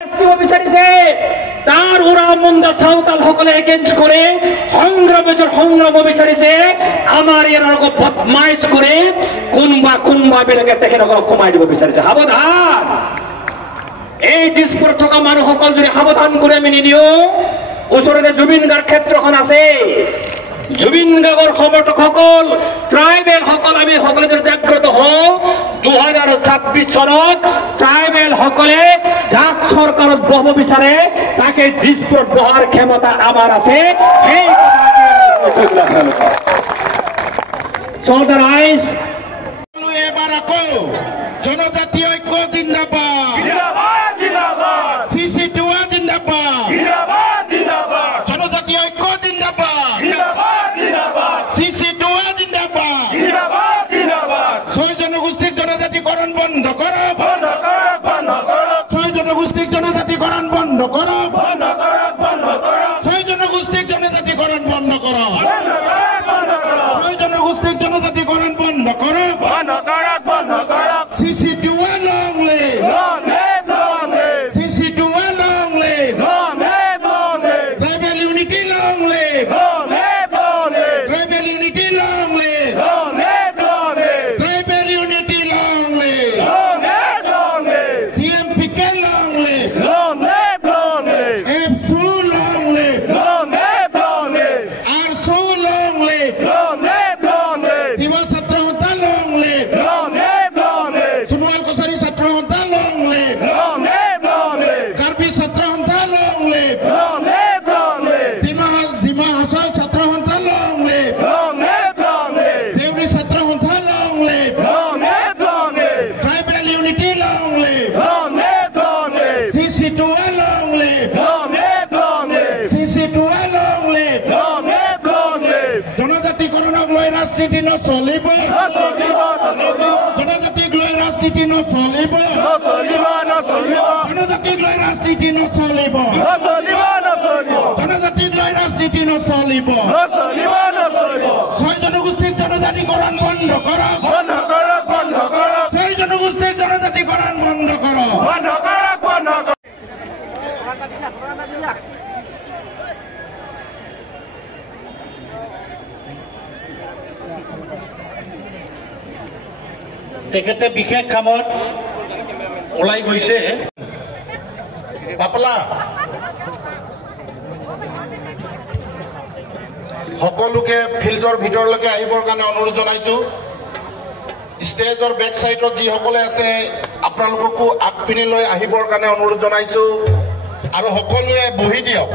বিচাৰিছে তাৰ উৰা মন্দা চাওতাল সকলে এগেইনস্ট কৰে সংগ্ৰাম বিচাৰিছে আমাৰ ইয়াৰ লগত বদমাইশ কৰে কোনবা বেলেগে তেখেতসকলক কমাই দিব বিচাৰিছে সাৱধান এই দিছপুৰত থকা মানুহসকল যদি সাৱধান কৰি আমি নিদিওঁ ওচৰতে জুবিন গাৰ্গ ক্ষেত্ৰখন আছে জুবিন গাৰ্গৰ সমৰ্থকসকল ট্ৰাইবেল সকল আমি সকলে যদি জাগ্ৰত হওঁ 2026 চনত ট্ৰাইবেল সকলে যাক চৰকাৰত বহাব বিচাৰে তাকে দিছপুৰত বহাৰ ক্ষমতা আমাৰ আছে সেই চৰ্দাৰাইজ এবাৰ আকৌ জনজাতীয় ঐক্য জিন্দাবাদ CC2 জিন্দাবাদ জনজাতীয় ঐক্য জিন্দাবাদ CC2 জিন্দাবাদ ছয় জনগোষ্ঠীর জনজাতিকরণ বন্ধ করো 6 জনগোষ্ঠীর জনজাতিকরণ বন্ধ করো 6 জনগোষ্ঠীর জনজাতিকরণ বন্ধ করো 6 জনগোষ্ঠীর জনজাতিকরণ বন্ধ করো CC2 long live CC2 long live tribal unity long live tribal unity long live tribal unity long live TMPK long live APSU long live ARSU long live Diwa Satrahota long live Sumual Kosari Satrahota long live Karbi Satrahota long live Dima Hasal Satrahota long live Deuri Satrahota long live Tribal unity long live CC2 long live CC2 long live জনজাতিকৰণক লৈ ৰাজনীতি নচলিব জনজাতিক লৈ ৰাজনীতি নচলিব জনজাতিক লৈ ৰাজনীতি নচলিব জনজাতিক লৈ ৰাজনীতি নচলিব 6 জনগোষ্ঠীৰ জনজাতিকৰণ বন্ধ কৰক 6 জনগোষ্ঠীৰ জনজাতিকৰণ বন্ধ কৰক তেখেতে বিশেষ কামত ওলাই গৈছে পাপলা সকলোকে ফিল্ডৰ ভিতৰলৈকে আহিবৰ কাৰণে অনুৰোধ জনাইছো ষ্টেজৰ বেক সাইডত যিসকলে আছে আপোনালোককো আগপিনে লৈ আহিবৰ কাৰণে অনুৰোধ জনাইছো আৰু সকলোৱে বহি দিয়ক